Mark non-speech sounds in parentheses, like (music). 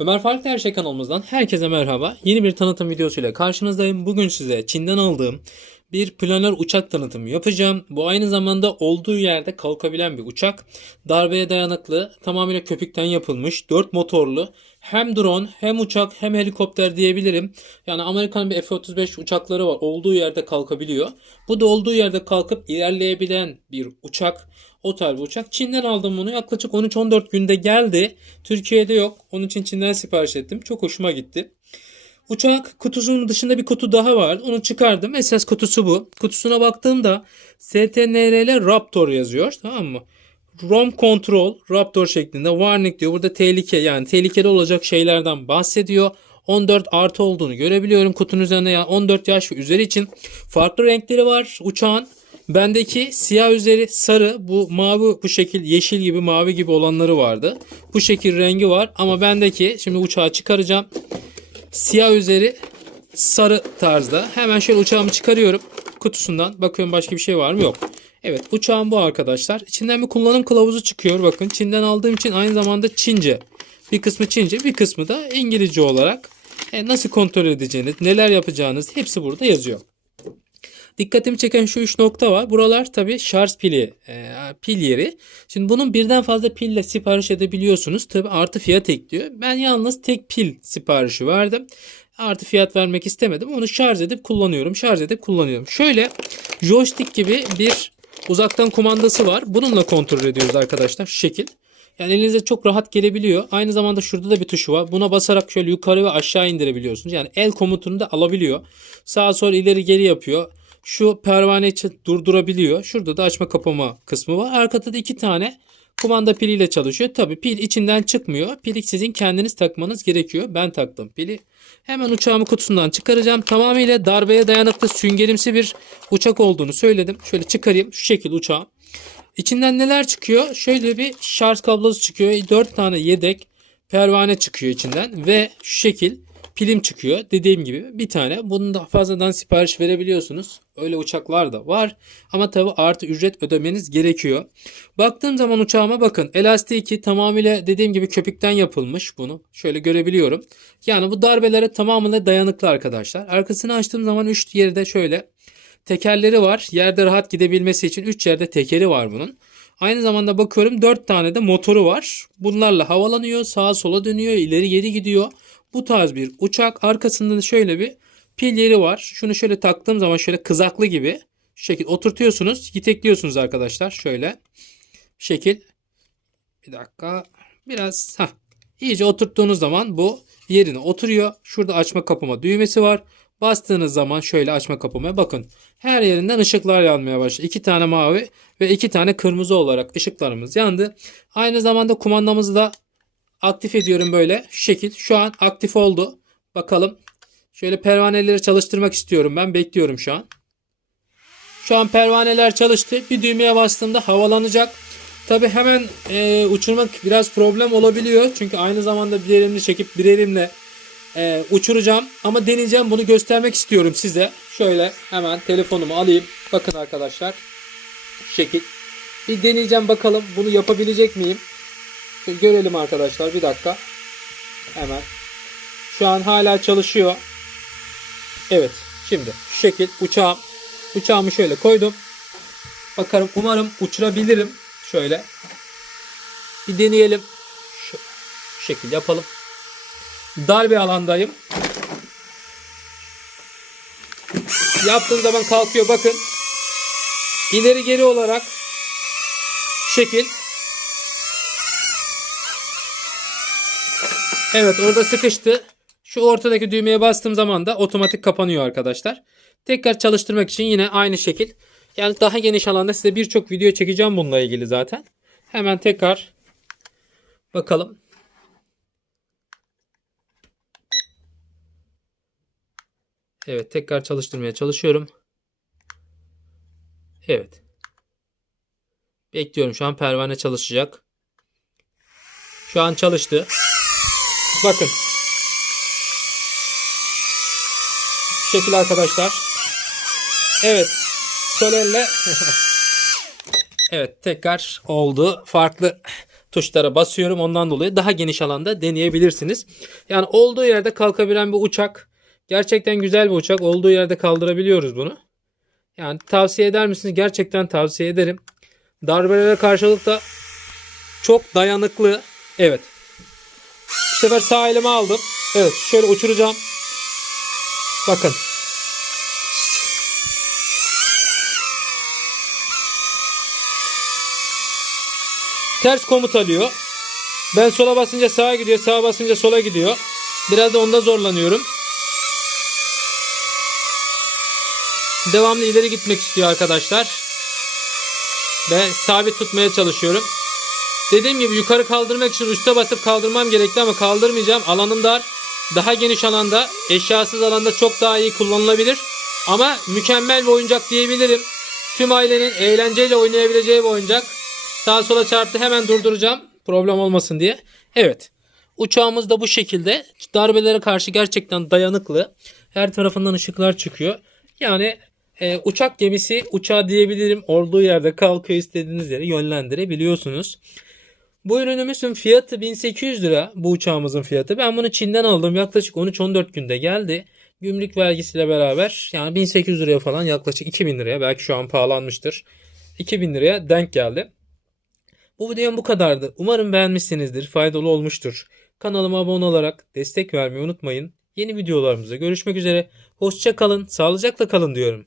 Ömer Farklı Her Şey kanalımızdan herkese merhaba. Yeni bir tanıtım videosuyla karşınızdayım. Bugün size Çin'den aldığım bir planör uçak tanıtımı yapacağım. Bu aynı zamanda olduğu yerde kalkabilen bir uçak. Darbeye dayanıklı, tamamıyla köpükten yapılmış, 4 motorlu. Hem drone, hem uçak, hem helikopter diyebilirim. Yani Amerikan bir F-35 uçakları var. Olduğu yerde kalkabiliyor. Bu da olduğu yerde kalkıp ilerleyebilen bir uçak. O tarz bir uçak. Çin'den aldım bunu. Yaklaşık 13-14 günde geldi. Türkiye'de yok. Onun için Çin'den sipariş ettim. Çok hoşuma gitti. Uçak kutusunun dışında bir kutu daha vardı. Onu çıkardım. Esas kutusu bu. Kutusuna baktığımda STNRL Raptor yazıyor. Tamam mı? ROM Control Raptor şeklinde warning diyor. Burada tehlike yani tehlikeli olacak şeylerden bahsediyor. 14 artı olduğunu görebiliyorum kutunun üzerinde yani 14 yaş ve üzeri için farklı renkleri var uçağın. Bendeki siyah üzeri sarı bu mavi bu şekil yeşil gibi mavi gibi olanları vardı. Bu şekil rengi var ama bendeki şimdi uçağı çıkaracağım. Siyah üzeri sarı tarzda. Hemen şöyle uçağımı çıkarıyorum. Kutusundan bakıyorum başka bir şey var mı? Yok. Evet uçağım bu arkadaşlar. İçinden bir kullanım kılavuzu çıkıyor. Bakın Çin'den aldığım için aynı zamanda Çince. Bir kısmı Çince bir kısmı da İngilizce olarak. E, nasıl kontrol edeceğiniz, neler yapacağınız hepsi burada yazıyor. Dikkatimi çeken şu üç nokta var. Buralar tabi şarj pili, e, pil yeri. Şimdi bunun birden fazla pille sipariş edebiliyorsunuz. Tabi artı fiyat ekliyor. Ben yalnız tek pil siparişi verdim. Artı fiyat vermek istemedim. Onu şarj edip kullanıyorum. Şarj edip kullanıyorum. Şöyle joystick gibi bir uzaktan kumandası var. Bununla kontrol ediyoruz arkadaşlar. Şu şekil. Yani elinize çok rahat gelebiliyor. Aynı zamanda şurada da bir tuşu var. Buna basarak şöyle yukarı ve aşağı indirebiliyorsunuz. Yani el komutunu da alabiliyor. Sağa sola ileri geri yapıyor. Şu pervane durdurabiliyor. Şurada da açma kapama kısmı var. Arkada da iki tane kumanda piliyle çalışıyor. Tabi pil içinden çıkmıyor. Pili sizin kendiniz takmanız gerekiyor. Ben taktım pili. Hemen uçağımı kutusundan çıkaracağım. Tamamıyla darbeye dayanıklı süngerimsi bir uçak olduğunu söyledim. Şöyle çıkarayım. Şu şekil uçağım. İçinden neler çıkıyor? Şöyle bir şarj kablosu çıkıyor. 4 tane yedek pervane çıkıyor içinden ve şu şekil pilim çıkıyor. Dediğim gibi bir tane. Bunun da fazladan sipariş verebiliyorsunuz. Öyle uçaklar da var. Ama tabi artı ücret ödemeniz gerekiyor. Baktığım zaman uçağıma bakın. Elastiği tamamıyla dediğim gibi köpükten yapılmış bunu. Şöyle görebiliyorum. Yani bu darbelere tamamıyla dayanıklı arkadaşlar. Arkasını açtığım zaman 3 yerde şöyle tekerleri var. Yerde rahat gidebilmesi için 3 yerde tekeri var bunun. Aynı zamanda bakıyorum 4 tane de motoru var. Bunlarla havalanıyor, sağa sola dönüyor, ileri geri gidiyor. Bu tarz bir uçak. Arkasında da şöyle bir pil yeri var. Şunu şöyle taktığım zaman şöyle kızaklı gibi şu şekil oturtuyorsunuz. Yitekliyorsunuz arkadaşlar. Şöyle şekil. Bir dakika. Biraz ha iyice oturttuğunuz zaman bu yerine oturuyor. Şurada açma kapama düğmesi var. Bastığınız zaman şöyle açma kapamaya bakın. Her yerinden ışıklar yanmaya başladı. İki tane mavi ve iki tane kırmızı olarak ışıklarımız yandı. Aynı zamanda kumandamızı da aktif ediyorum böyle. Şu şekil. Şu an aktif oldu. Bakalım. Şöyle pervaneleri çalıştırmak istiyorum ben. Bekliyorum şu an. Şu an pervaneler çalıştı. Bir düğmeye bastığımda havalanacak. Tabi hemen e, uçurmak biraz problem olabiliyor. Çünkü aynı zamanda bir elimle çekip bir elimle e, uçuracağım. Ama deneyeceğim. Bunu göstermek istiyorum size. Şöyle hemen telefonumu alayım. Bakın arkadaşlar. Şu şekil. Bir deneyeceğim bakalım. Bunu yapabilecek miyim? Şöyle görelim arkadaşlar. Bir dakika. Hemen. Şu an hala çalışıyor. Evet. Şimdi şu şekil uçağım. Uçağımı şöyle koydum. Bakalım umarım uçurabilirim. Şöyle. Bir deneyelim. Şu, şu şekil yapalım. Dar bir alandayım. Yaptığım zaman kalkıyor bakın. İleri geri olarak şekil. Evet orada sıkıştı. Şu ortadaki düğmeye bastığım zaman da otomatik kapanıyor arkadaşlar. Tekrar çalıştırmak için yine aynı şekil. Yani daha geniş alanda size birçok video çekeceğim bununla ilgili zaten. Hemen tekrar bakalım. Evet tekrar çalıştırmaya çalışıyorum. Evet. Bekliyorum şu an pervane çalışacak. Şu an çalıştı. Bakın. Şekil arkadaşlar. Evet. Sol elle. (laughs) evet tekrar oldu. Farklı tuşlara basıyorum. Ondan dolayı daha geniş alanda deneyebilirsiniz. Yani olduğu yerde kalkabilen bir uçak. Gerçekten güzel bir uçak. Olduğu yerde kaldırabiliyoruz bunu. Yani tavsiye eder misiniz? Gerçekten tavsiye ederim. Darbelere karşılık da çok dayanıklı. Evet. Sefer sağ elime aldım. Evet şöyle uçuracağım. Bakın. Ters komut alıyor. Ben sola basınca sağa gidiyor. Sağa basınca sola gidiyor. Biraz da onda zorlanıyorum. Devamlı ileri gitmek istiyor arkadaşlar. Ve sabit tutmaya çalışıyorum. Dediğim gibi yukarı kaldırmak için üste basıp kaldırmam gerekti ama kaldırmayacağım. Alanım dar. Daha geniş alanda, eşyasız alanda çok daha iyi kullanılabilir. Ama mükemmel bir oyuncak diyebilirim. Tüm ailenin eğlenceyle oynayabileceği bir oyuncak. Sağa sola çarptı hemen durduracağım. Problem olmasın diye. Evet. Uçağımız da bu şekilde. Darbelere karşı gerçekten dayanıklı. Her tarafından ışıklar çıkıyor. Yani e, uçak gemisi uçağı diyebilirim. Olduğu yerde kalkıyor istediğiniz yere yönlendirebiliyorsunuz. Bu ürünümüzün fiyatı 1800 lira. Bu uçağımızın fiyatı. Ben bunu Çin'den aldım. Yaklaşık 13-14 günde geldi. Gümrük vergisiyle beraber yani 1800 liraya falan yaklaşık 2000 liraya belki şu an pahalanmıştır. 2000 liraya denk geldi. Bu videom bu kadardı. Umarım beğenmişsinizdir. Faydalı olmuştur. Kanalıma abone olarak destek vermeyi unutmayın. Yeni videolarımızda görüşmek üzere. Hoşça kalın, sağlıcakla kalın diyorum.